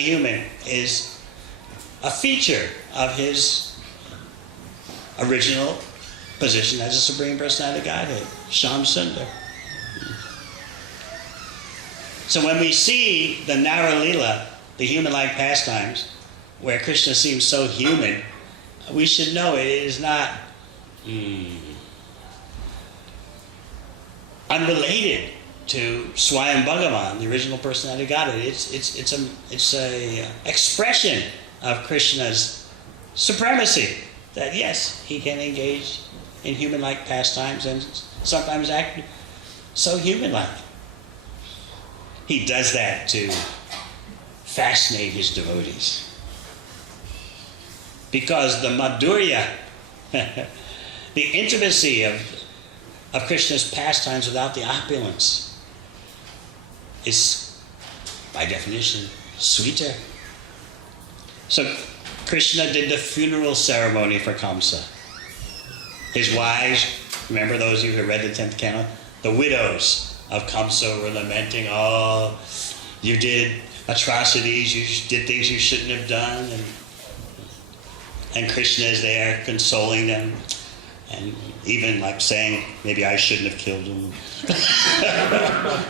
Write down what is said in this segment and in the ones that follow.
a human is a feature of his original position as a Supreme Personality of Godhead, Sham Sundar. So when we see the Nara Lila, the human-like pastimes, where Krishna seems so human, we should know it is not unrelated to Swayam Bhagavan, the original Personality of Godhead. It's a expression of Krishna's supremacy. That yes, he can engage in human-like pastimes and sometimes act so human-like. He does that to fascinate his devotees. Because the madhurya, the intimacy of Krishna's pastimes without the opulence is, by definition, sweeter. So Krishna did the funeral ceremony for Kamsa. His wives, remember those of you who read the 10th canto? The widows of Kamsa were lamenting, oh, you did atrocities, you did things you shouldn't have done. And Krishna is there consoling them. And even like saying, maybe I shouldn't have killed him.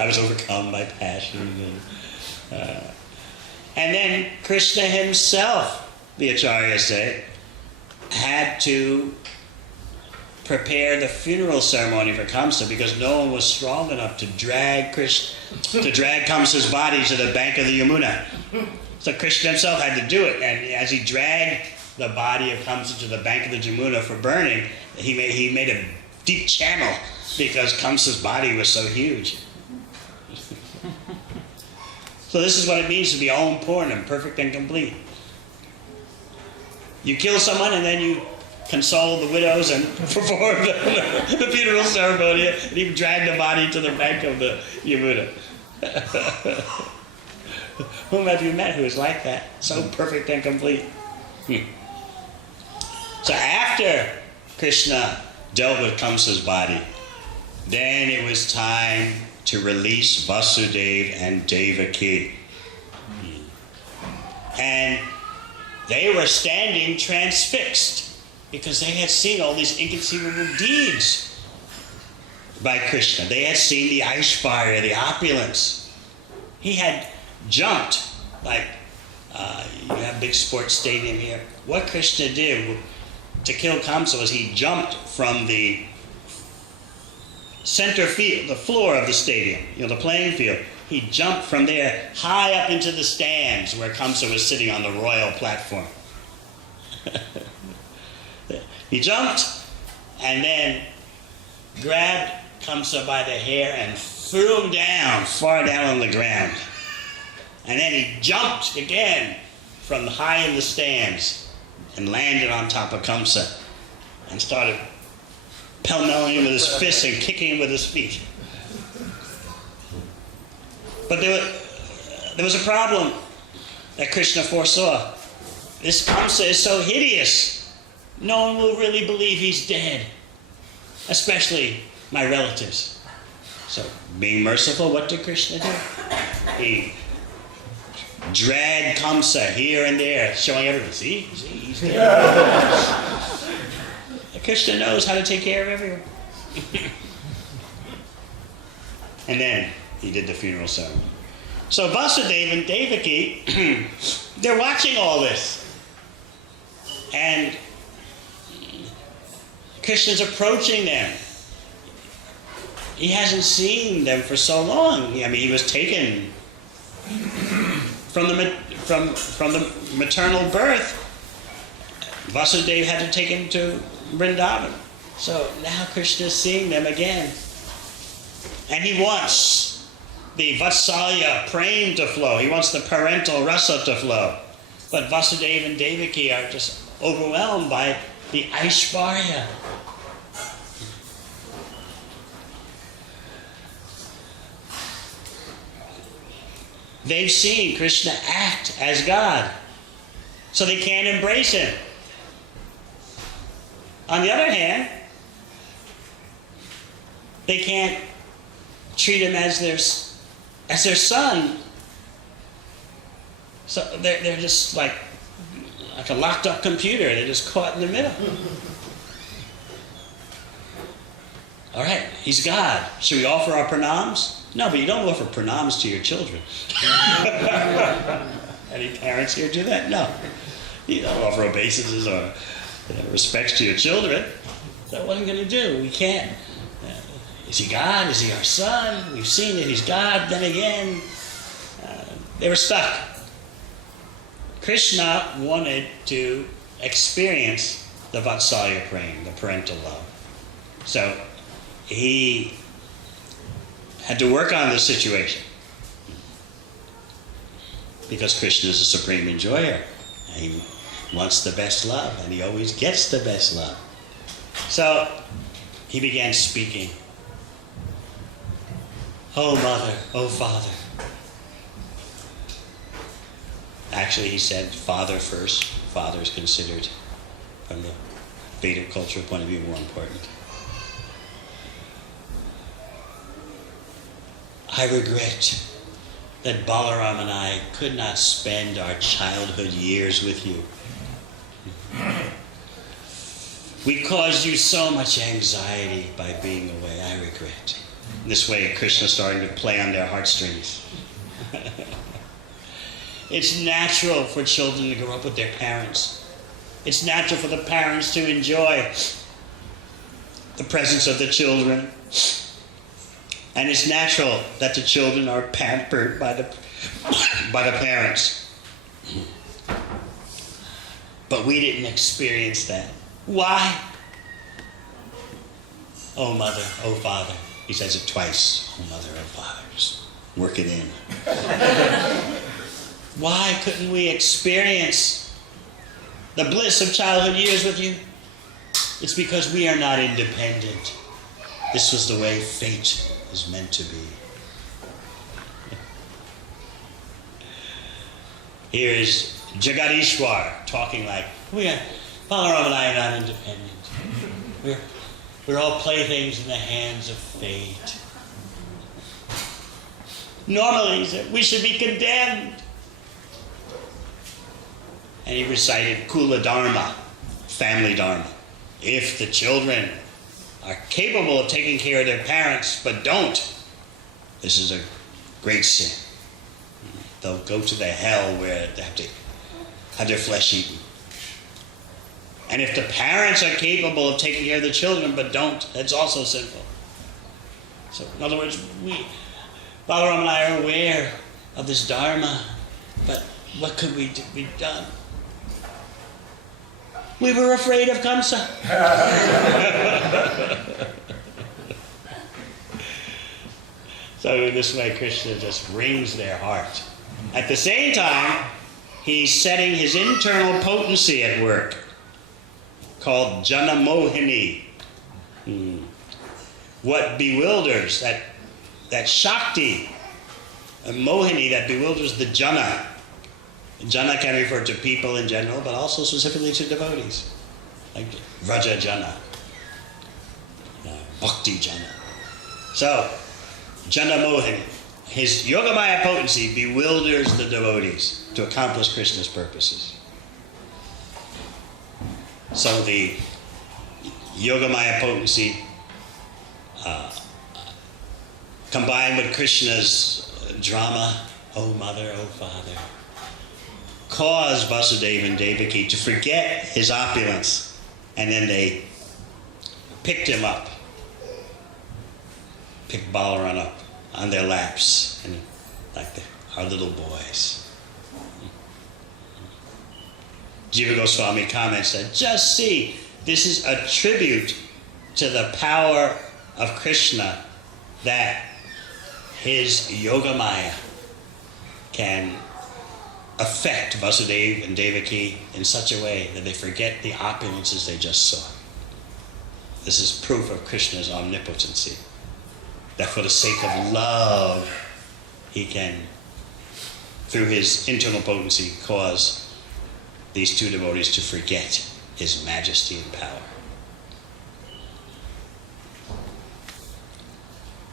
I was overcome by passion. And then Krishna himself, the Acharyas say, had to prepare the funeral ceremony for Kamsa because no one was strong enough to drag Kamsa's body to the bank of the Yamuna. So Krishna himself had to do it, and as he dragged the body of Kamsa to the bank of the Yamuna for burning, he made a deep channel because Kamsa's body was so huge. So this is what it means to be all important and perfect and complete. You kill someone and then you console the widows and perform the funeral ceremony and even drag the body to the bank of the Yamuna. Whom have you met who is like that? So perfect and complete. So after Krishna dealt with Kamsa's body, then it was time to release Vasudeva and Devaki. And they were standing transfixed because they had seen all these inconceivable deeds by Krishna. They had seen the Aishvarya, the opulence. He had jumped, like you have a big sports stadium here. What Krishna did to kill Kamsa was he jumped from the center field, the floor of the stadium, the playing field. He jumped from there high up into the stands where Kamsa was sitting on the royal platform. He jumped and then grabbed Kamsa by the hair and threw him down, far down on the ground. And then he jumped again from high in the stands and landed on top of Kamsa and started pell-melling him with his fists and kicking him with his feet. But there was a problem that Krishna foresaw. This Kamsa is so hideous, no one will really believe he's dead, especially my relatives. So, being merciful, what did Krishna do? He dragged Kamsa here and there, showing everyone, see, he's dead. Krishna knows how to take care of everyone. And then he did the funeral ceremony. So Vasudeva and Devaki, they're watching all this. And Krishna's approaching them. He hasn't seen them for so long. I mean, he was taken from the maternal birth. Vasudeva had to take him to Vrindavan. So now Krishna is seeing them again. And he wants the Vatsalya prem to flow. He wants the parental rasa to flow. But Vasudeva and Devaki are just overwhelmed by the Aishvarya. They've seen Krishna act as God, so they can't embrace him. On the other hand, they can't treat him as their son. So they're just like a locked up computer. They're just caught in the middle. All right, he's God. Should we offer our pranams? No, but you don't offer pranams to your children. Any parents here do that? No. You don't offer obeisances or respects to your children. That wasn't going to do. We can't. Is he God? Is he our son? We've seen that he's God. Then again, they were stuck. Krishna wanted to experience the Vatsalya prema, the parental love. So he had to work on this situation. Because Krishna is the supreme enjoyer. He wants the best love, and he always gets the best love. So he began speaking. Oh mother, oh father. Actually, he said father first. Father is considered, from the Vedic cultural point of view, more important. I regret that Balaram and I could not spend our childhood years with you. We caused you so much anxiety by being away. I regret. This way, Krishna starting to play on their heartstrings. It's natural for children to grow up with their parents. It's natural for the parents to enjoy the presence of the children. And it's natural that the children are pampered by the parents. But we didn't experience that. Why? Oh mother, oh father. He says it twice. Oh mother, oh father. Just work it in. Why couldn't we experience the bliss of childhood years with you? It's because we are not independent. This was the way fate is meant to be. Here is Jagadishwar talking like, Balaram and I are not independent. We're all playthings in the hands of fate. Normally, he said, we should be condemned. And he recited Kula Dharma, family Dharma. If the children are capable of taking care of their parents, but don't, this is a great sin. They'll go to the hell where they have to have their flesh eaten. And if the parents are capable of taking care of the children, but don't, that's also sinful. So, in other words, Balaram and I are aware of this Dharma, but what could be done? We were afraid of Kamsa. So in this way, Krishna just wrings their heart. At the same time, he's setting his internal potency at work, called Jana Mohini. What bewilders, that Shakti, a Mohini that bewilders the Jana. Jana can refer to people in general, but also specifically to devotees, like Vraja Jana, Bhakti Jana. So, Jana Mohini, his Yogamaya potency bewilders the devotees to accomplish Krishna's purposes. So the Yogamaya potency combined with Krishna's drama, oh mother, oh father, caused Vasudeva and Devaki to forget his opulence, and then they picked him up, picked Balaram up on their laps, and like our little boys. Jiva Goswami comments that, just see, this is a tribute to the power of Krishna, that his Yogamaya can affect Vasudeva and Devaki in such a way that they forget the opulences they just saw. This is proof of Krishna's omnipotency, that for the sake of love, he can, through his internal potency, cause these two devotees to forget his majesty and power.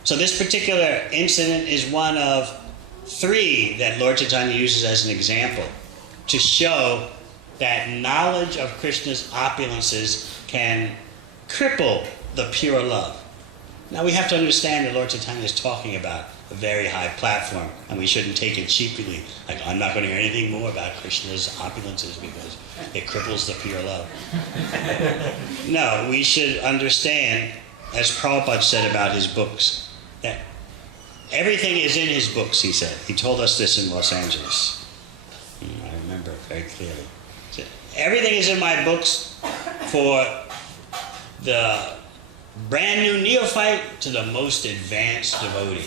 So this particular incident is one of three that Lord Chaitanya uses as an example to show that knowledge of Krishna's opulences can cripple the pure love. Now we have to understand that Lord Chaitanya is talking about a very high platform, and we shouldn't take it cheaply. Like, I'm not going to hear anything more about Krishna's opulences because it cripples the pure love. No, we should understand, as Prabhupada said about his books, that everything is in his books, he said. He told us this in Los Angeles. I remember it very clearly. He said, everything is in my books for the brand new neophyte to the most advanced devotee.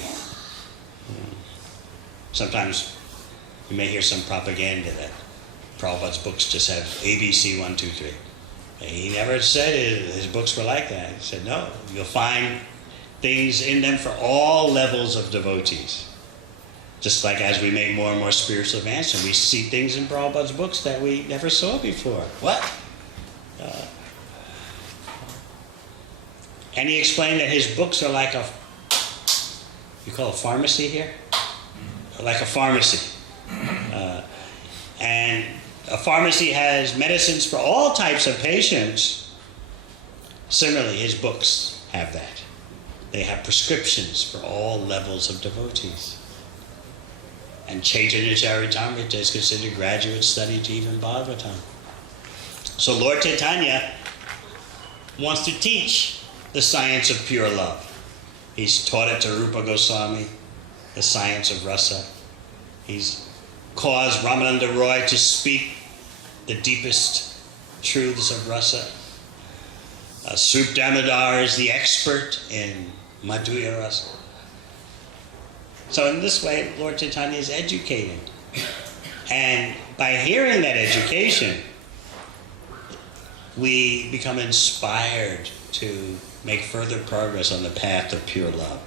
Sometimes you may hear some propaganda that Prabhupada's books just have ABC 1, 2, 3. He never said his books were like that. He said, no, you'll find things in them for all levels of devotees. Just like as we make more and more spiritual advancement, we see things in Prabhupada's books that we never saw before. What? And he explained that his books are like you call it a pharmacy here? Like a pharmacy. And a pharmacy has medicines for all types of patients. Similarly, his books have that. They have prescriptions for all levels of devotees. And Chaitanya Charitamrita is considered graduate study to even Bhagavatam. So Lord Chaitanya wants to teach the science of pure love. He's taught it to Rupa Goswami, the science of rasa. He's caused Ramananda Roy to speak the deepest truths of rasa. Srup Damodar is the expert in Madhurya rasa. So in this way, Lord Chaitanya is educating. And by hearing that education, we become inspired to make further progress on the path of pure love.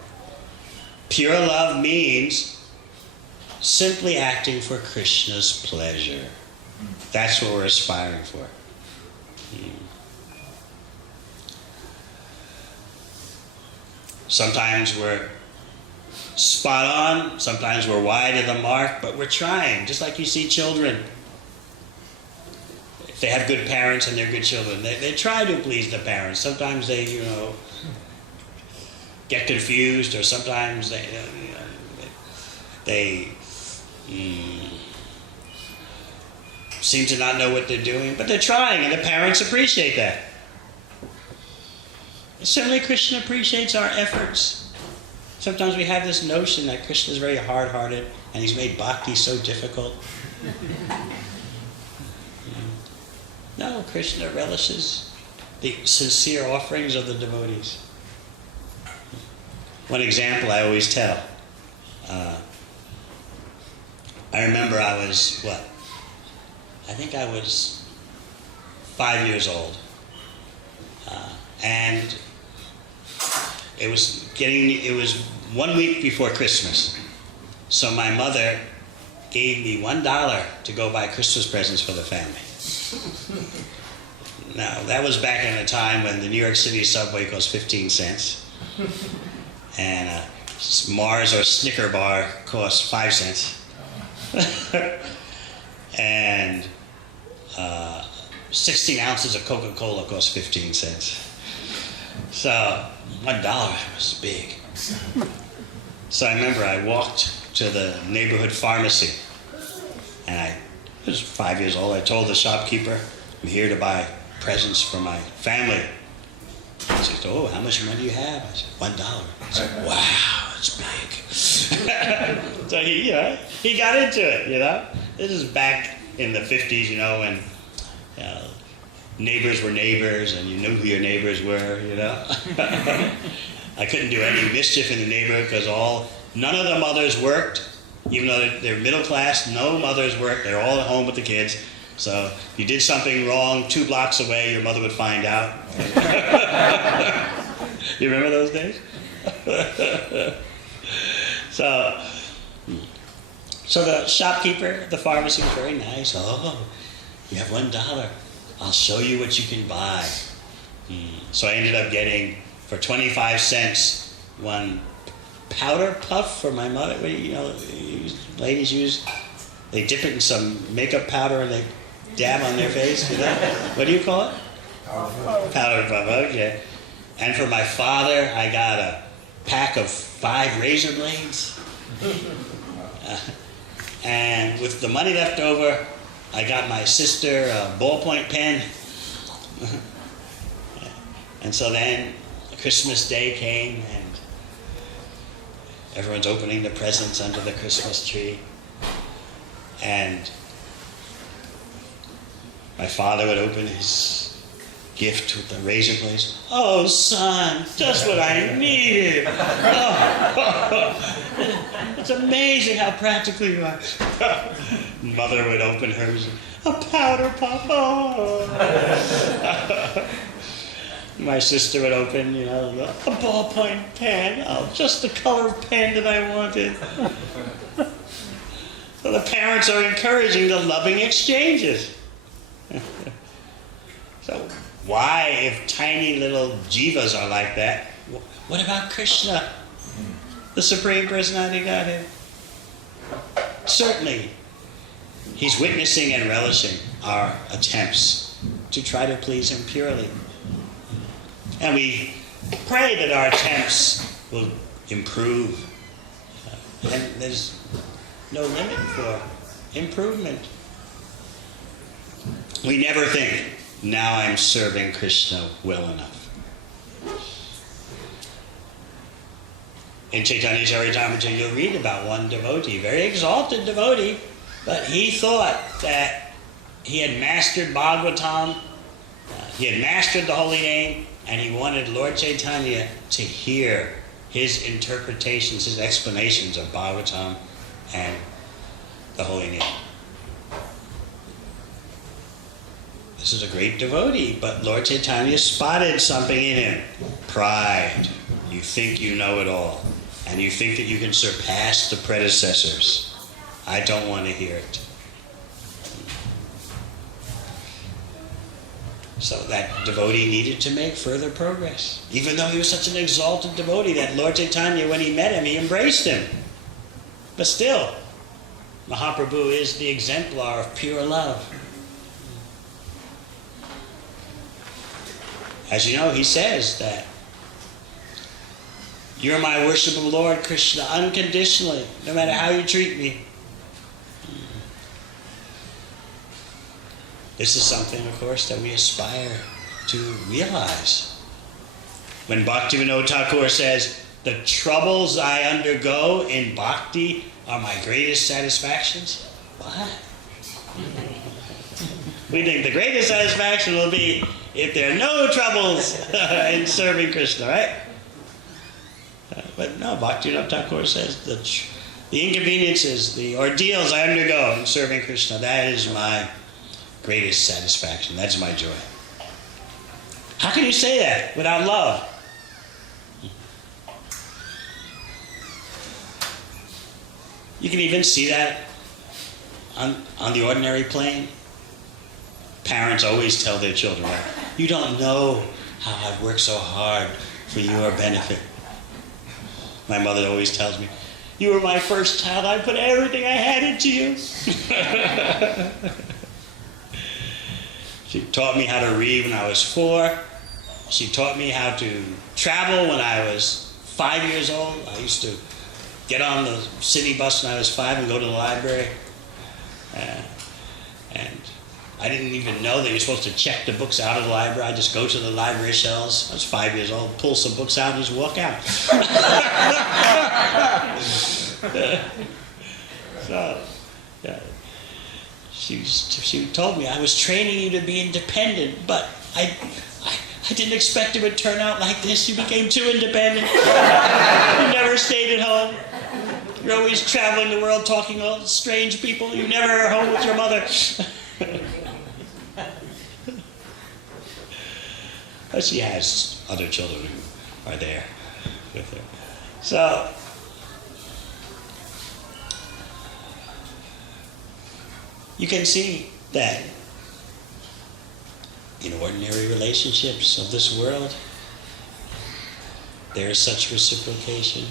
Pure love means simply acting for Krishna's pleasure. That's what we're aspiring for. Sometimes we're spot on, sometimes we're wide of the mark, but we're trying, just like you see children. If they have good parents and they're good children, they try to please the parents. Sometimes they, get confused, or sometimes they seem to not know what they're doing, but they're trying, and the parents appreciate that. Certainly Krishna appreciates our efforts. Sometimes we have this notion that Krishna is very hard-hearted and he's made bhakti so difficult. No, Krishna relishes the sincere offerings of the devotees. One example I always tell. I remember I was, I think I was 5 years old. And it was 1 week before Christmas. So my mother gave me $1 to go buy Christmas presents for the family. Now, that was back in a time when the New York City subway cost 15 cents. And Mars or Snicker bar cost 5 cents. And 16 ounces of Coca-Cola cost 15 cents. So $1 was big. So I remember I walked to the neighborhood pharmacy, and I was 5 years old. I told the shopkeeper, I'm here to buy presents for my family. He said, oh, how much money do you have? I said, $1. I said, wow, it's big. So he got into it, This is back in the 50s, when neighbors were neighbors and you knew who your neighbors were, I couldn't do any mischief in the neighborhood because none of the mothers worked. Even though they're middle class, no mothers worked. They're all at home with the kids. So if you did something wrong 2 blocks away, your mother would find out. You remember those days? So the shopkeeper at the pharmacy was very nice. Oh, you have $1. I'll show you what you can buy. So I ended up getting, for 25 cents, one powder puff for my mother. Ladies use, they dip it in some makeup powder and they dab on their face. What do you call it? Powder puff, okay. And for my father, I got a pack of 5 razor blades. And with the money left over, I got my sister a ballpoint pen. And so then Christmas Day came and everyone's opening the presents under the Christmas tree. And my father would open his gift with the razor blades. "Oh, son, just what I needed." Oh, it's amazing how practical you are. Mother would open hers. "A powder puff." Oh. My sister would open, a ballpoint pen. Oh, just the color of pen that I wanted. So the parents are encouraging the loving exchanges. So why, if tiny little jivas are like that, what about Krishna, the Supreme Personality of Godhead? Certainly, he's witnessing and relishing our attempts to try to please him purely. And we pray that our attempts will improve. And there's no limit for improvement. We never think, now I'm serving Krishna well enough. In Chaitanya Charitamrita, you'll read about one devotee, very exalted devotee, but he thought that he had mastered Bhagavatam, he had mastered the holy name, and he wanted Lord Chaitanya to hear his interpretations, his explanations of Bhagavatam and the holy name. This is a great devotee, but Lord Chaitanya spotted something in him. Pride. You think you know it all, and you think that you can surpass the predecessors. I don't want to hear it. So that devotee needed to make further progress. Even though he was such an exalted devotee that Lord Chaitanya, when he met him, he embraced him. But still, Mahaprabhu is the exemplar of pure love. As you know, he says that you're my worshipable Lord Krishna unconditionally, no matter how you treat me. This is something, of course, that we aspire to realize. When Bhaktivinoda Thakur says, "The troubles I undergo in bhakti are my greatest satisfactions." What? We think the greatest satisfaction will be if there are no troubles in serving Krishna, right? But no, Bhaktivinoda Thakur says the inconveniences, the ordeals I undergo in serving Krishna, that is my greatest satisfaction. That's my joy. How can you say that without love? You can even see that on the ordinary plane. Parents always tell their children, "You don't know how I've worked so hard for your benefit." My mother always tells me, "You were my first child. I put everything I had into you." She taught me how to read when I was 4. She taught me how to travel when I was 5 years old. I used to get on the city bus when I was 5 and go to the library. And I didn't even know that you're supposed to check the books out of the library. I just go to the library shelves. I was 5 years old, pull some books out and just walk out. So, yeah. She told me, "I was training you to be independent, but I didn't expect it would turn out like this. You became too independent. You never stayed at home. You're always traveling the world talking to all strange people. You never are home with your mother." But she has other children who are there with her. So, you can see that in ordinary relationships of this world, there is such reciprocation.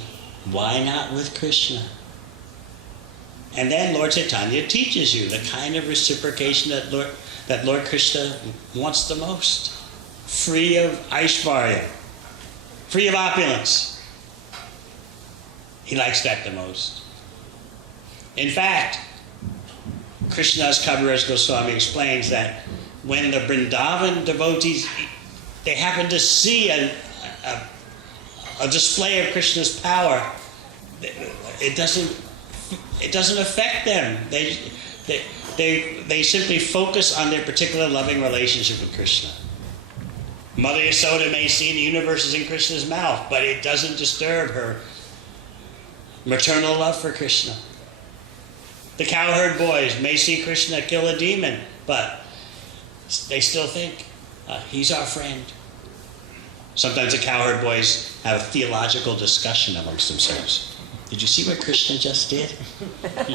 Why not with Krishna? And then Lord Chaitanya teaches you the kind of reciprocation that Lord Krishna wants the most. Free of Aishvarya, free of opulence. He likes that the most. In fact, Krishnadas Kaviraj Goswami explains that when the Vrindavan devotees, they happen to see a display of Krishna's power, it doesn't affect them. They simply focus on their particular loving relationship with Krishna. Mother Yasoda may see the universe is in Krishna's mouth, but it doesn't disturb her maternal love for Krishna. The cowherd boys may see Krishna kill a demon, but they still think, he's our friend. Sometimes the cowherd boys have a theological discussion amongst themselves. Did you see what Krishna just did?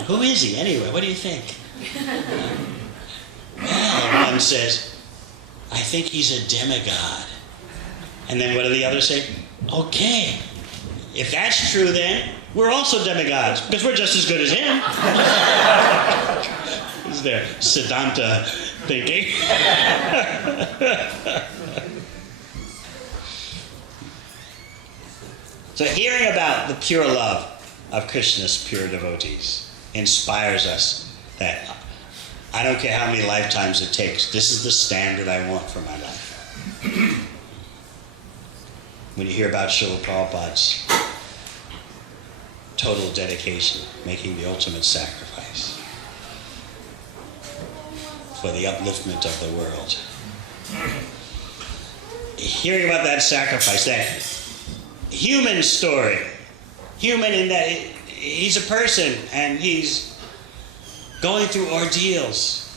Who is he anyway? What do you think? Well, one says, I think he's a demigod. And then what do the others say? Okay, if that's true then, we're also demigods, because we're just as good as him. Is there Siddhanta thinking? So hearing about the pure love of Krishna's pure devotees inspires us that I don't care how many lifetimes it takes, this is the standard I want for my life. When you hear about Srila Prabhupada's total dedication, making the ultimate sacrifice for the upliftment of the world. Hearing about that sacrifice, that human story, human in that he's a person and he's going through ordeals,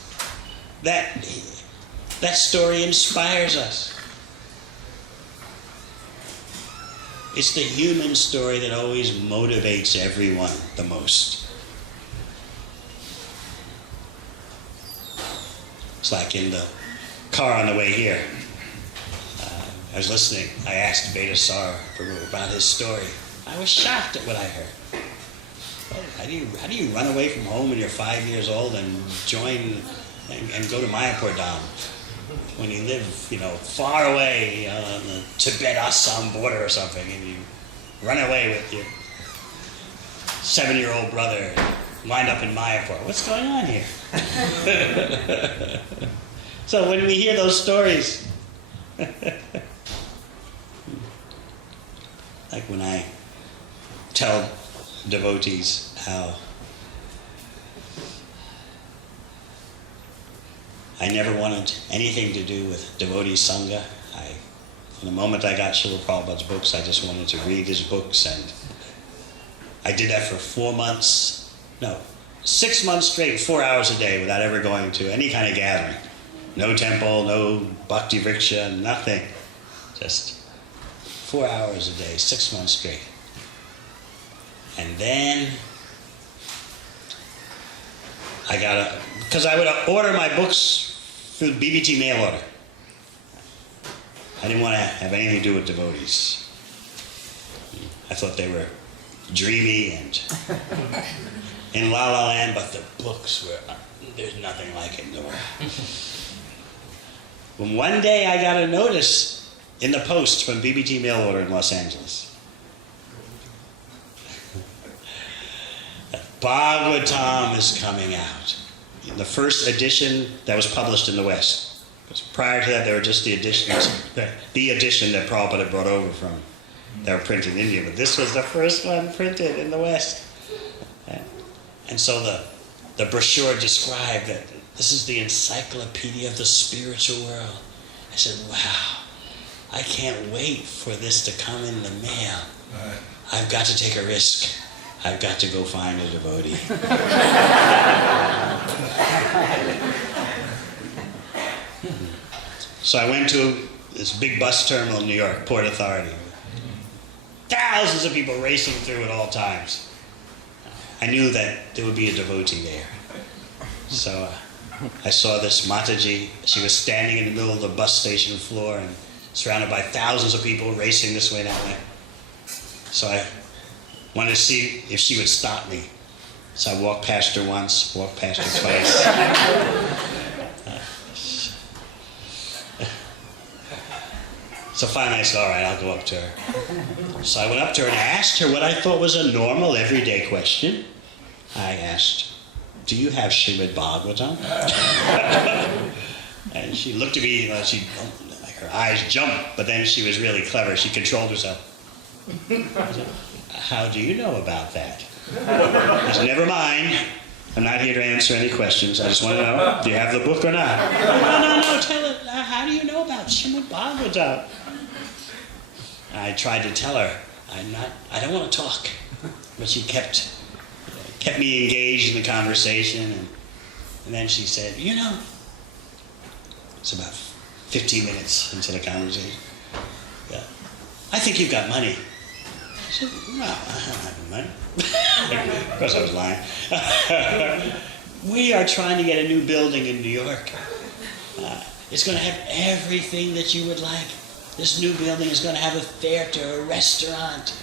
that story inspires us. It's the human story that always motivates everyone the most. It's like in the car on the way here. I was listening. I asked Beta Sar about his story. I was shocked at what I heard. How do you run away from home when you're 5 years old and join and go to Mayapur Dham when you live, far away on the Tibet-Assam border or something, and you run away with your 7-year-old brother, wind up in Mayapur? What's going on here? So when we hear those stories, like when I tell devotees how I never wanted anything to do with devotee sangha. From the moment I got Srila Prabhupada's books, I just wanted to read his books, and I did that for 6 months straight, 4 hours a day, without ever going to any kind of gathering. No temple, no bhakti vriksha, nothing. Just 4 hours a day, 6 months straight. And then because I would order my books through BBT mail order. I didn't want to have anything to do with devotees. I thought they were dreamy and in La La Land, but the books there's nothing like it in the world. When one day I got a notice in the post from BBT mail order in Los Angeles. Bhagavatam is coming out. In the first edition that was published in the West. Because prior to that, there were just the editions, the edition that Prabhupada brought over from, that were printed in India. But this was the first one printed in the West. And so the brochure described that this is the encyclopedia of the spiritual world. I said, wow, I can't wait for this to come in the mail. I've got to take a risk. I've got to go find a devotee. So I went to this big bus terminal in New York, Port Authority. Thousands of people racing through at all times. I knew that there would be a devotee there. So I saw this Mataji. She was standing in the middle of the bus station floor and surrounded by thousands of people racing this way, that way. So I Wanted to see if she would stop me. So I walked past her once, walked past her twice. So finally I said, all right, I'll go up to her. So I went up to her and I asked her what I thought was a normal, everyday question. I asked, do you have Srimad Bhagavatam? And she looked at me, like her eyes jumped, but then she was really clever. She controlled herself. I said, how do you know about that? I said, never mind. I'm not here to answer any questions. I just want to know, do you have the book or not? No, tell it. How do you know about Srimad Bhagavatam? I tried to tell her, I don't want to talk. But she kept me engaged in the conversation. And then she said, it's about 15 minutes into the conversation. Yeah. I think you've got money. I said, no, I don't have any money. Of course I was lying. We are trying to get a new building in New York. It's going to have everything that you would like. This new building is going to have a theater, a restaurant.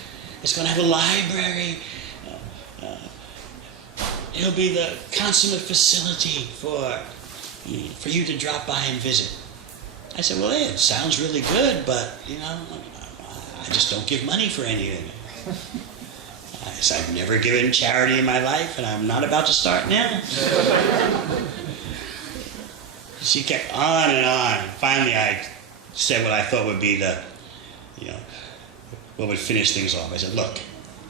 It's going to have a library. It'll be the consummate facility for you to drop by and visit. I said, well, it sounds really good, but, I just don't give money for anything. I said, I've never given charity in my life, and I'm not about to start now. She kept on and on. Finally, I said what I thought would be what would finish things off. I said, look,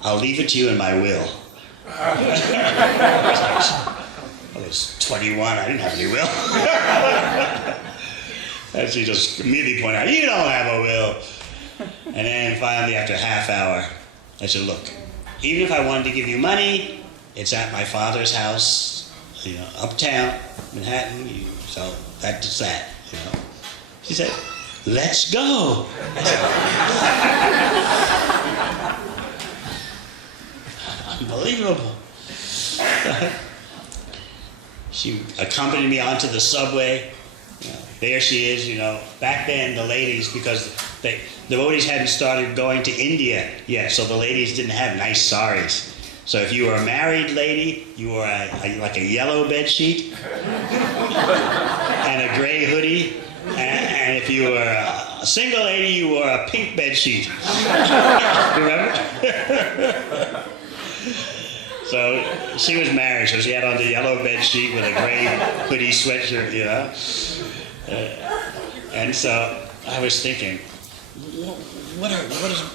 I'll leave it to you in my will. I was 21, I didn't have any will. And she just immediately pointed out, you don't have a will. And then finally, after a half hour, I said, look, even if I wanted to give you money, it's at my father's house, uptown, Manhattan, so that's that, She said, let's go. I said, unbelievable. She accompanied me onto the subway. There she is, Back then, the ladies, because the devotees hadn't started going to India yet, so the ladies didn't have nice saris. So if you were a married lady, you wore like a yellow bed sheet and a gray hoodie. And if you were a single lady, you wore a pink bed sheet. Remember? So she was married, so she had on the yellow bed sheet with a gray hoodie sweatshirt, and so I was thinking,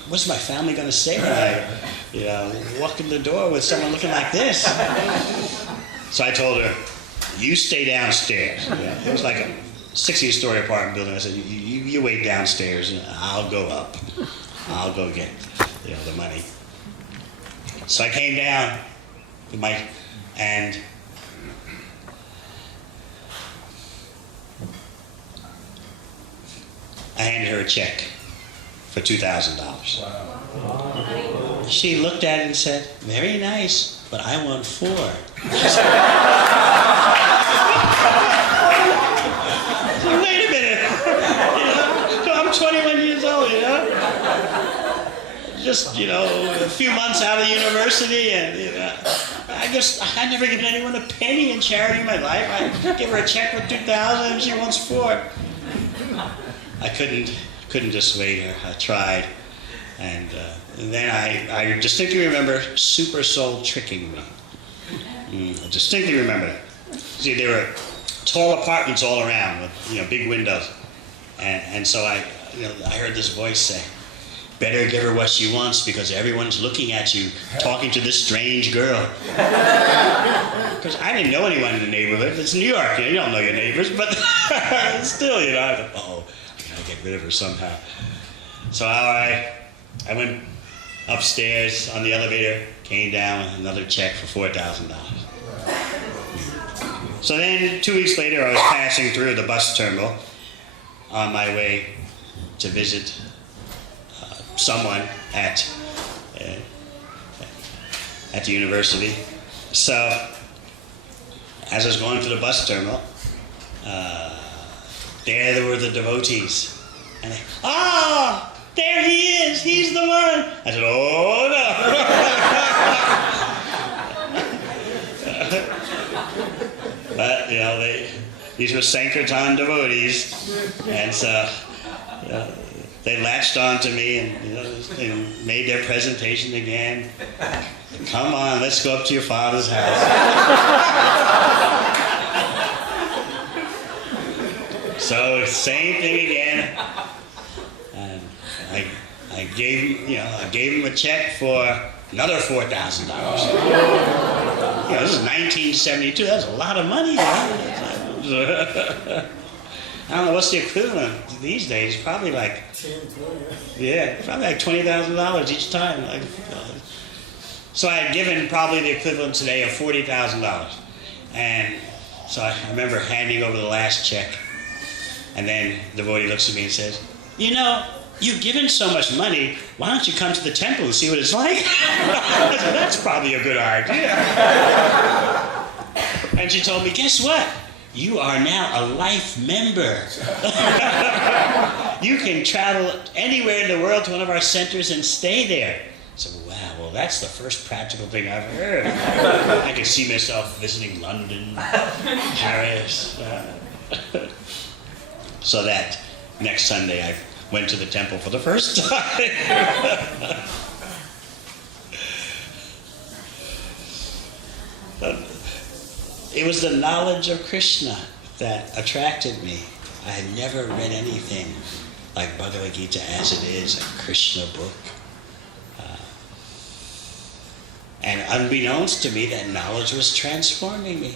what's my family going to say when I, walk in the door with someone looking like this? So I told her, you stay downstairs. It was like a 60-story apartment building. I said, you wait downstairs, and I'll go up. I'll go get, the money. So I came down with and I handed her a check for $2,000. Wow. She looked at it and said, very nice, but I want 4. Wait a minute. I'm 21 years old, Just, a few months out of university, and, I never given anyone a penny in charity in my life. I give her a check for $2,000 and she wants 4. I couldn't dissuade her. I tried, and then I distinctly remember Super Soul tricking me. I distinctly remember that. See, there were tall apartments all around with big windows, and so I heard this voice say, better give her what she wants because everyone's looking at you, talking to this strange girl. Because I didn't know anyone in the neighborhood. It's New York, you don't know your neighbors, but still, I thought, oh, I gotta get rid of her somehow. So I went upstairs on the elevator, came down with another check for $4,000. So then 2 weeks later, I was passing through the bus terminal on my way to visit someone at the university. So as I was going to the bus terminal, there were the devotees. And they, There he is, he's the one. I said, oh no. But, these were Sankirtan devotees, and so they latched on to me and they made their presentation again. Come on, let's go up to your father's house. So same thing again. I gave him a check for another $4,000. This is 1972. That's a lot of money. I don't know what's the equivalent these days. Probably like probably like $20,000 each time. So I had given probably the equivalent today of $40,000, and so I remember handing over the last check, and then the devotee looks at me and says, "You've given so much money, why don't you come to the temple and see what it's like?" I said, that's probably a good idea. And she told me, guess what? You are now a life member. You can travel anywhere in the world to one of our centers and stay there. I said, wow, well, that's the first practical thing I've heard. I could see myself visiting London, Paris. So that next Sunday I went to the temple for the first time. It was the knowledge of Krishna that attracted me. I had never read anything like Bhagavad Gita as it is, a Krishna book. And unbeknownst to me, that knowledge was transforming me.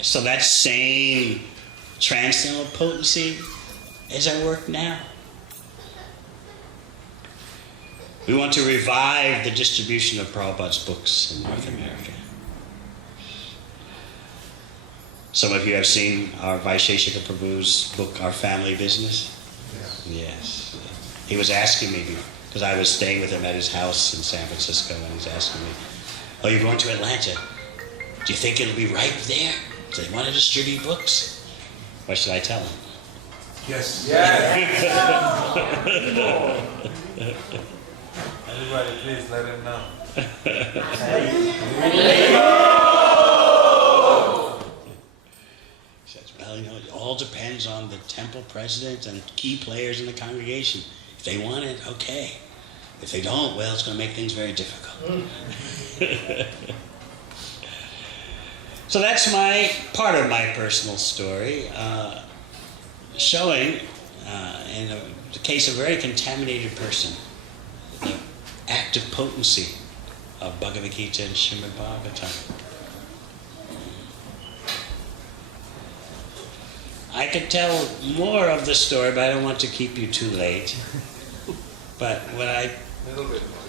So that same transcendental potency is at work now. We want to revive the distribution of Prabhupada's books in North America. Some of you have seen our Vaisheshika Prabhu's book, Our Family Business. Yeah. Yes. He was asking me, because I was staying with him at his house in San Francisco, and he's asking me, oh, you're going to Atlanta. Do you think it'll be right there? Do they want to distribute books? What should I tell him? Yes. Everybody, please let him know. He says, well, it all depends on the temple president and key players in the congregation. If they want it, okay. If they don't, well, it's going to make things very difficult. So that's part of my personal story, showing, in the case of a very contaminated person, the active potency of Bhagavad Gita and Srimad Bhagavatam. I could tell more of the story, but I don't want to keep you too late. But when I... A little bit more.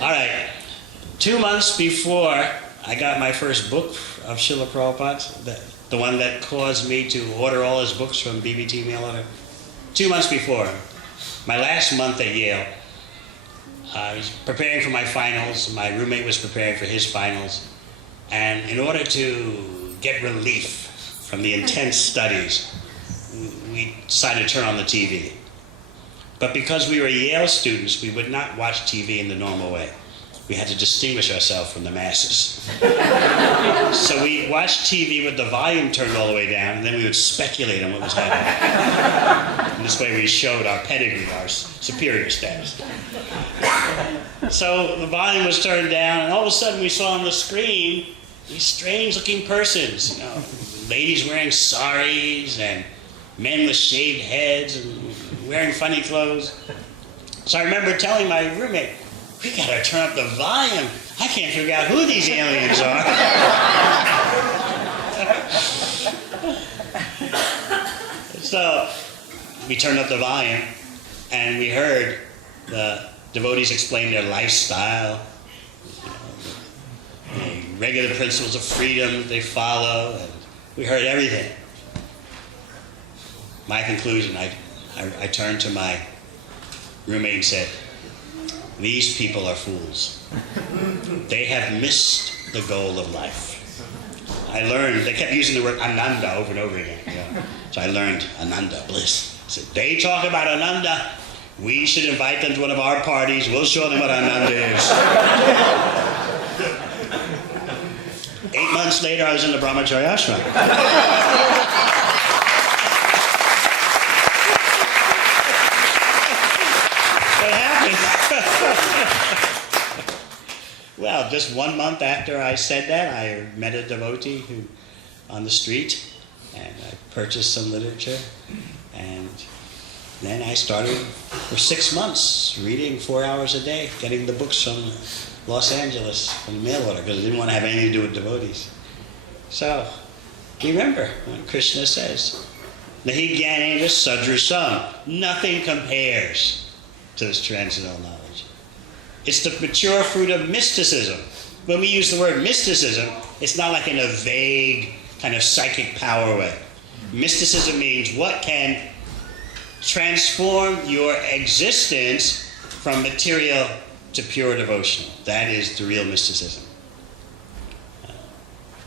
All right. 2 months before I got my first book of Srila Prabhupada's, the one that caused me to order all his books from BBT mail order, 2 months before, my last month at Yale, I was preparing for my finals. My roommate was preparing for his finals. And in order to get relief from the intense studies, we decided to turn on the TV. But because we were Yale students, we would not watch TV in the normal way. We had to distinguish ourselves from the masses. So we watched TV with the volume turned all the way down, and then we would speculate on what was happening. And this way we showed our pedigree, our superior status. So the volume was turned down, and all of a sudden we saw on the screen these strange-looking persons, ladies wearing saris, and men with shaved heads, and wearing funny clothes. So I remember telling my roommate, we gotta turn up the volume. I can't figure out who these aliens are. So we turned up the volume, and we heard the devotees explain their lifestyle, the regular principles of freedom they follow, and we heard everything. My conclusion, I turned to my roommate and said, these people are fools. They have missed the goal of life. I learned, they kept using the word Ananda over and over again. So I learned Ananda, bliss. So they talk about Ananda, we should invite them to one of our parties, we'll show them what Ananda is. 8 months later, I was in the Brahmacharya ashram. What happened? Well, just 1 month after I said that, I met a devotee on the street, and I purchased some literature, and then I started for 6 months reading 4 hours a day, getting the books from Los Angeles, from the mail order, because I didn't want to have anything to do with devotees. So, remember when Krishna says, Nahi Jnanena Sadrusam, nothing compares to this transcendental knowledge. It's the mature fruit of mysticism. When we use the word mysticism, it's not like in a vague kind of psychic power way. Mysticism means what can transform your existence from material to pure devotional. That is the real mysticism.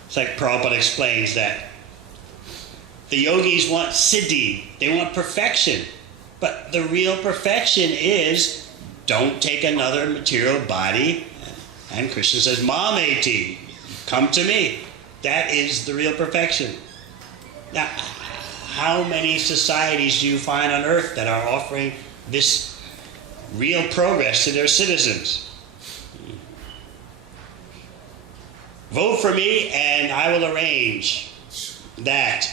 It's like Prabhupada explains that the yogis want siddhi, they want perfection. But the real perfection is, don't take another material body. And Krishna says, Mameti, come to me. That is the real perfection. Now, how many societies do you find on earth that are offering this real progress to their citizens? Vote for me and I will arrange that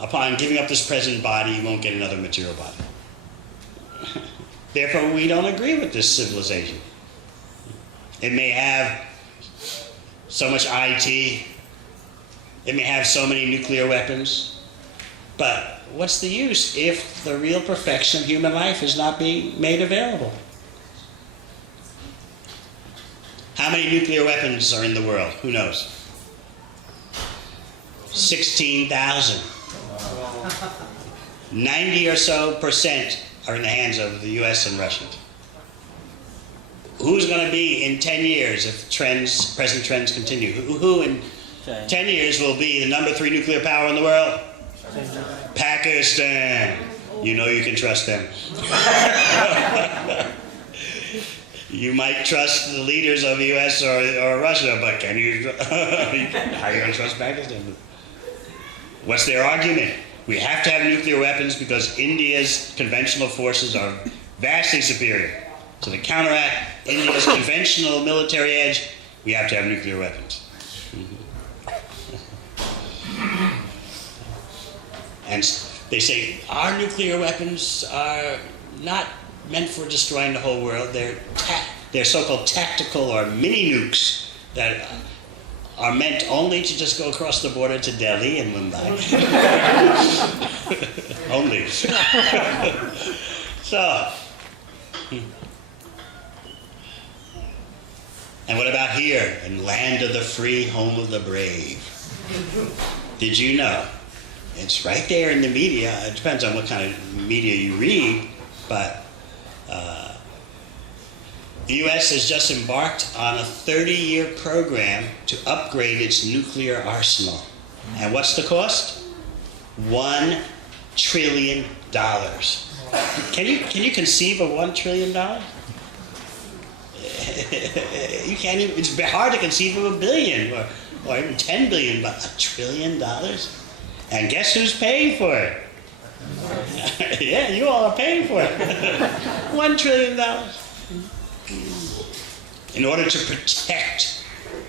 upon giving up this present body, you won't get another material body. Therefore, we don't agree with this civilization. It may have so much IT, it may have so many nuclear weapons, but what's the use if the real perfection of human life is not being made available? How many nuclear weapons are in the world? Who knows? 16,000. 90% or so are in the hands of the US and Russia. Who's going to be in 10 years if present trends continue? Who in 10 years will be the number 3 nuclear power in the world? Pakistan. You know you can trust them. You might trust the leaders of the US or Russia, but can you? How are you going to trust Pakistan? What's their argument? We have to have nuclear weapons because India's conventional forces are vastly superior. So to counteract India's conventional military edge, we have to have nuclear weapons. And they say, our nuclear weapons are not meant for destroying the whole world. They're so-called tactical or mini nukes that are meant only to just go across the border to Delhi and Mumbai. Only. So, and what about here, in land of the free, home of the brave? Did you know? It's right there in the media. It depends on what kind of media you read, but the U.S. has just embarked on a 30-year program to upgrade its nuclear arsenal. And what's the cost? $1 trillion. Can you conceive of $1 trillion? You can't even, it's hard to conceive of $1 billion or even $10 billion, but $1 trillion? And guess who's paying for it? Yeah, you all are paying for it. $1 trillion. In order to protect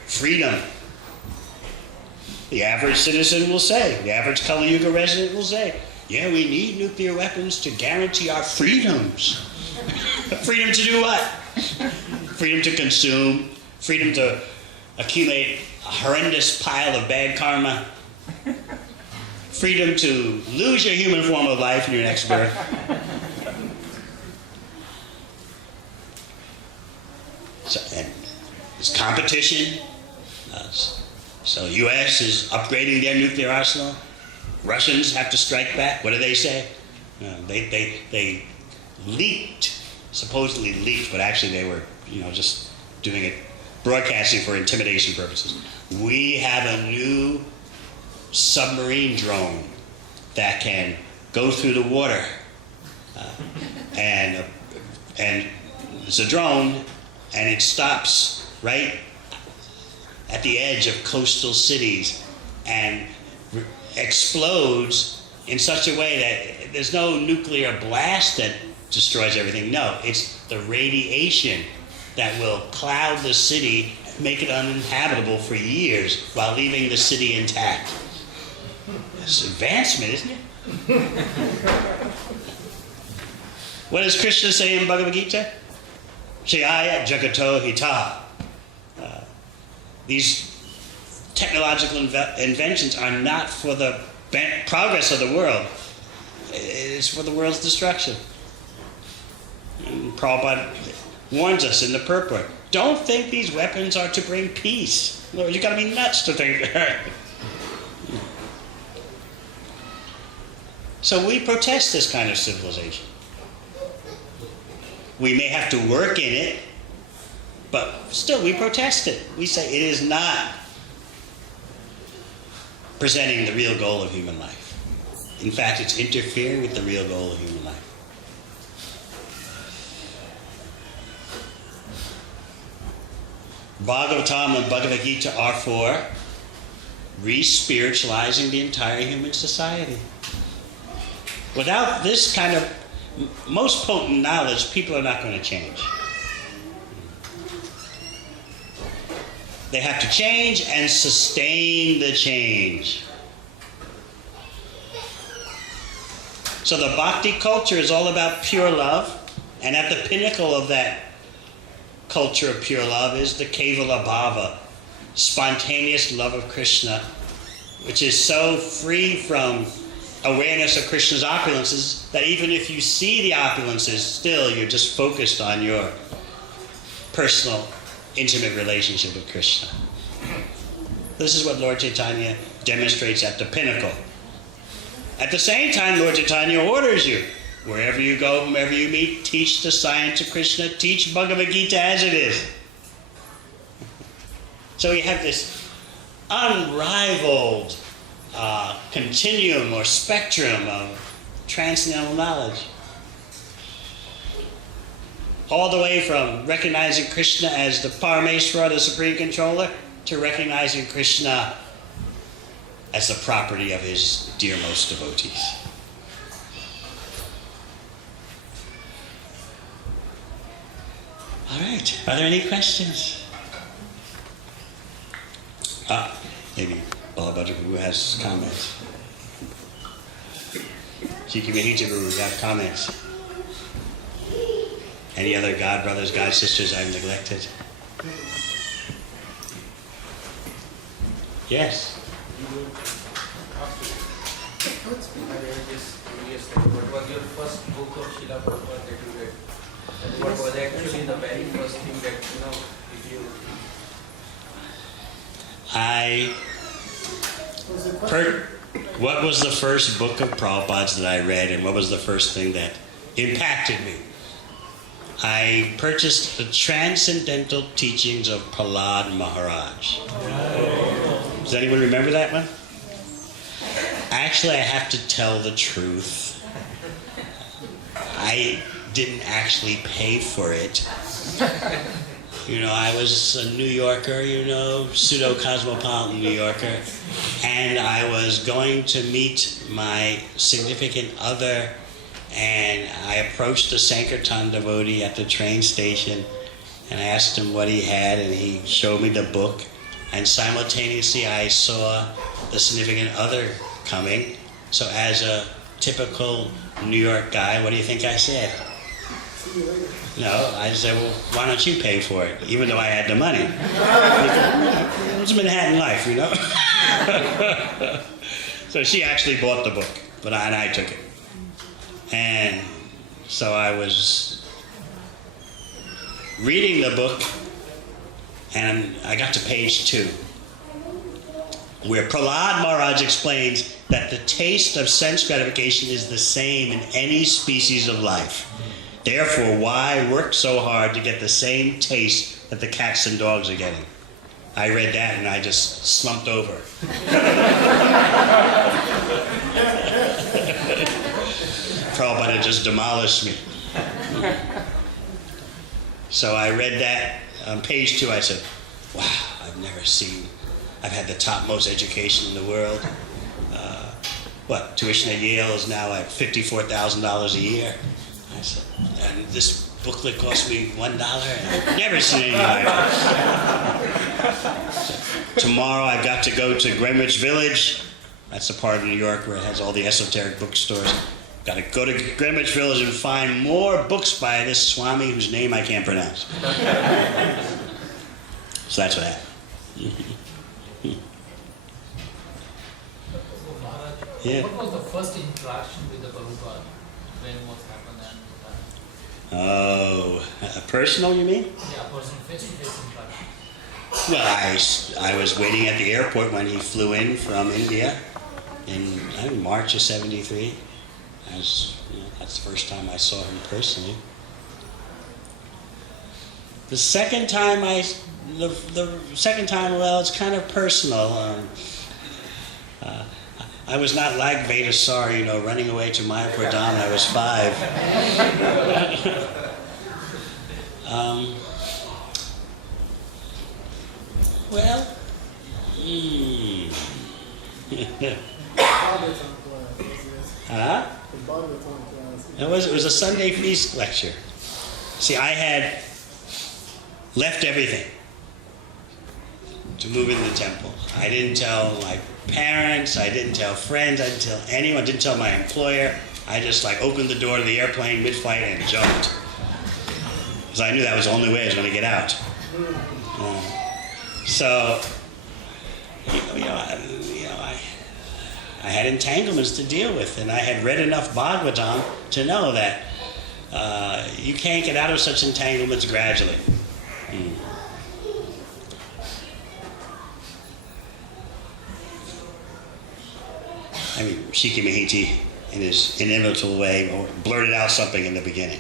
freedom. The average citizen will say, the average Kali Yuga resident will say, yeah, we need nuclear weapons to guarantee our freedoms. Freedom to do what? Freedom to consume, freedom to accumulate a horrendous pile of bad karma, freedom to lose your human form of life in your next birth. So, and it's competition. So U.S. is upgrading their nuclear arsenal. Russians have to strike back. What do they say? They leaked, supposedly leaked, but actually they were, just doing it broadcasting for intimidation purposes. We have a new submarine drone that can go through the water, and it's a drone, and it stops right at the edge of coastal cities and explodes in such a way that there's no nuclear blast that destroys everything. No, it's the radiation that will cloud the city, make it uninhabitable for years while leaving the city intact. It's advancement, isn't it? What does Krishna say in Bhagavad Gita? Shayaya Jagato Hita. These technological inventions are not for the progress of the world. It's for the world's destruction. And Prabhupada warns us in the purport, don't think these weapons are to bring peace. Lord, you got to be nuts to think that. So we protest this kind of civilization. We may have to work in it, but still we protest it. We say it is not presenting the real goal of human life. In fact, it's interfering with the real goal of human life. Bhagavatam and Bhagavad Gita are for re-spiritualizing the entire human society. Without this kind of most potent knowledge, people are not going to change. They have to change and sustain the change. So the bhakti culture is all about pure love, and at the pinnacle of that culture of pure love is the Kevala Bhava, spontaneous love of Krishna, which is so free from awareness of Krishna's opulences that even if you see the opulences, still you're just focused on your personal, intimate relationship with Krishna. This is what Lord Chaitanya demonstrates at the pinnacle. At the same time, Lord Chaitanya orders you, wherever you go, whomever you meet, teach the science of Krishna, teach Bhagavad Gita as it is. So we have this unrivaled continuum or spectrum of transcendental knowledge. All the way from recognizing Krishna as the Parameshvara, the Supreme Controller, to recognizing Krishna as the property of his dearmost devotees. All right, are there any questions? Maybe Balabhadra who has comments. Jiki Mahita Guru, you have comments. Any other God brothers, God sisters I've neglected? Yes. What was your first book of Srila Prabhupada that you read? And what was actually the very first thing that did you? What was the first book of Prabhupada's that I read, and what was the first thing that impacted me? I purchased the Transcendental Teachings of Prahlad Maharaj. Does anyone remember that one? Actually, I have to tell the truth. I didn't actually pay for it. I was a New Yorker, pseudo-cosmopolitan New Yorker, and I was going to meet my significant other, and I approached a Sankirtan devotee at the train station, and I asked him what he had, and he showed me the book, and simultaneously I saw the significant other coming. So as a typical New York guy, what do you think I said? No, I said, well, why don't you pay for it? Even though I had the money. It's Manhattan life, So she actually bought the book, and I took it. And so I was reading the book, and I got to page 2, where Prahlad Maharaj explains that the taste of sense gratification is the same in any species of life. Therefore, why work so hard to get the same taste that the cats and dogs are getting. I read that and I just slumped over. Prabhupada just demolished me. So I read that on page 2. I said, wow, I've had the topmost education in the world. Tuition at Yale is now at $54,000 a year. I said, and this booklet cost me $1, and I've never seen anything like it. Tomorrow I've got to go to Greenwich Village. That's the part of New York where it has all the esoteric bookstores. Got to go to Greenwich Village and find more books by this Swami whose name I can't pronounce. So that's what happened. Yeah. What was the first interaction with the Prabhupada? When was happened and Oh, personal, you mean? yeah, person face-to-face interaction. Well, I was waiting at the airport when he flew in from India in, I think, March of '73. That's the first time I saw him personally. The second time, well, it's kind of personal. I was not like Vedasar, running away to Mayapur Dham. I was 5. Well, huh? It was a Sunday feast lecture. See, I had left everything to move into the temple. I didn't tell my parents, I didn't tell friends, I didn't tell anyone, didn't tell my employer. I just opened the door to the airplane mid-flight and jumped. Because I knew that was the only way I was going to get out. So, I had entanglements to deal with, and I had read enough Bhagavatam to know that you can't get out of such entanglements gradually. I mean, Shiki Mahiti, in his inimitable way, blurted out something in the beginning.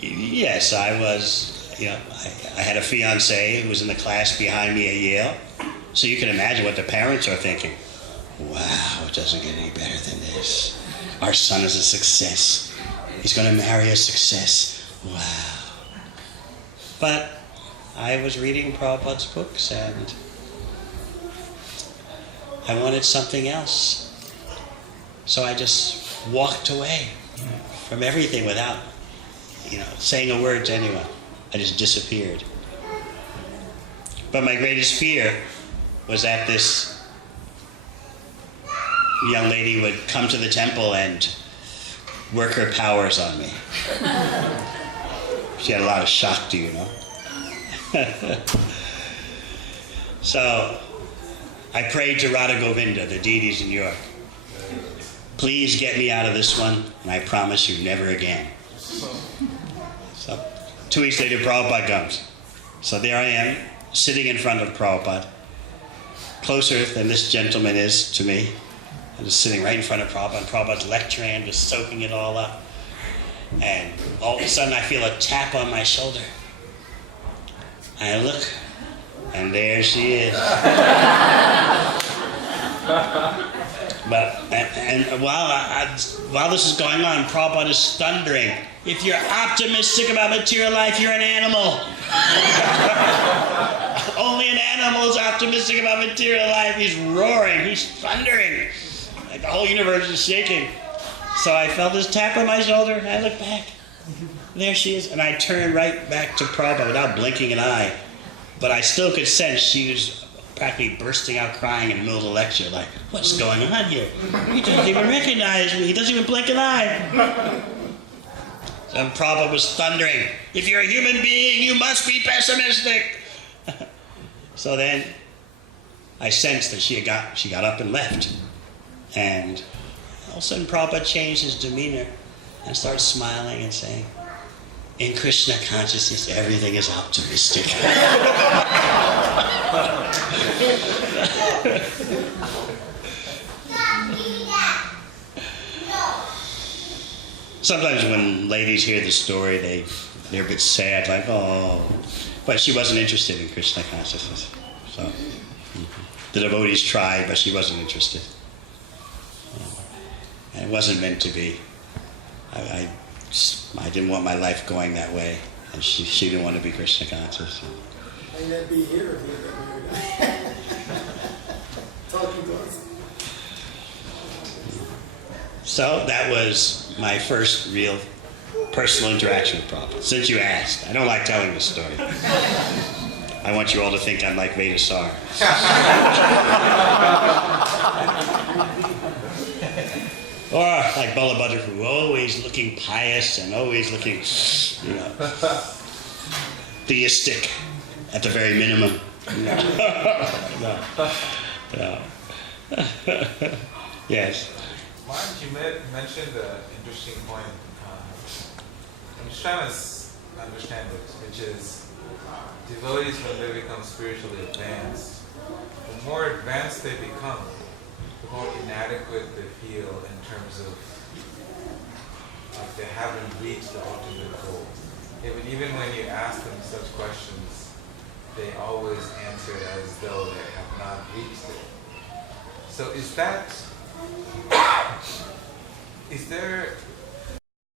Yes, I was, I had a fiancée who was in the class behind me at Yale. So you can imagine what the parents are thinking. Wow, it doesn't get any better than this. Our son is a success. He's going to marry a success. Wow. But I was reading Prabhupada's books and I wanted something else. So I just walked away from everything without, saying a word to anyone. I just disappeared. But my greatest fear was that this young lady would come to the temple and work her powers on me. She had a lot of shakti, So I prayed to Radha Govinda, the deities in New York. Please get me out of this one, and I promise you never again. So 2 weeks later, Prabhupada comes. So there I am, sitting in front of Prabhupada, closer than this gentleman is to me. I'm just sitting right in front of Prabhupada, and Prabhupada's lecturing, I'm just soaking it all up. And all of a sudden I feel a tap on my shoulder. I look, and there she is. But while this is going on, Prabhupada is thundering. If you're optimistic about material life, you're an animal. Only an animal is optimistic about material life. He's roaring, he's thundering. Like the whole universe is shaking. So I felt this tap on my shoulder, and I looked back. There she is. And I turned right back to Prabhupada without blinking an eye. But I still could sense she was practically bursting out crying in the middle of the lecture, like, what's going on here? He doesn't even recognize me. He doesn't even blink an eye. So Prabhupada was thundering, if you're a human being, you must be pessimistic. So then I sensed that she got up and left. And all of a sudden Prabhupada changed his demeanor and started smiling and saying, in Krishna consciousness, everything is optimistic. Sometimes when ladies hear the story, They're a bit sad, like, oh. But she wasn't interested in Krishna consciousness. So the devotees tried, but she wasn't interested. And it wasn't meant to be. I didn't want my life going that way, and she didn't want to be Krishna conscious. And that'd be here if you get married. Talking to us. So that was my first real personal interaction with Prabhupada. Since you asked, I don't like telling this story. I want you all to think I'm like Vedasar. Or like Balabhadra, who always looking pious and always looking, theistic at the very minimum. No. Yes. Maharaj, you mentioned an interesting point. I'm just trying to understand this, which is devotees, when they become spiritually advanced, the more advanced they become, the more inadequate they feel in terms of like they haven't reached the ultimate goal. Even when you ask them such questions, they always answer as though they have not reached it. So is there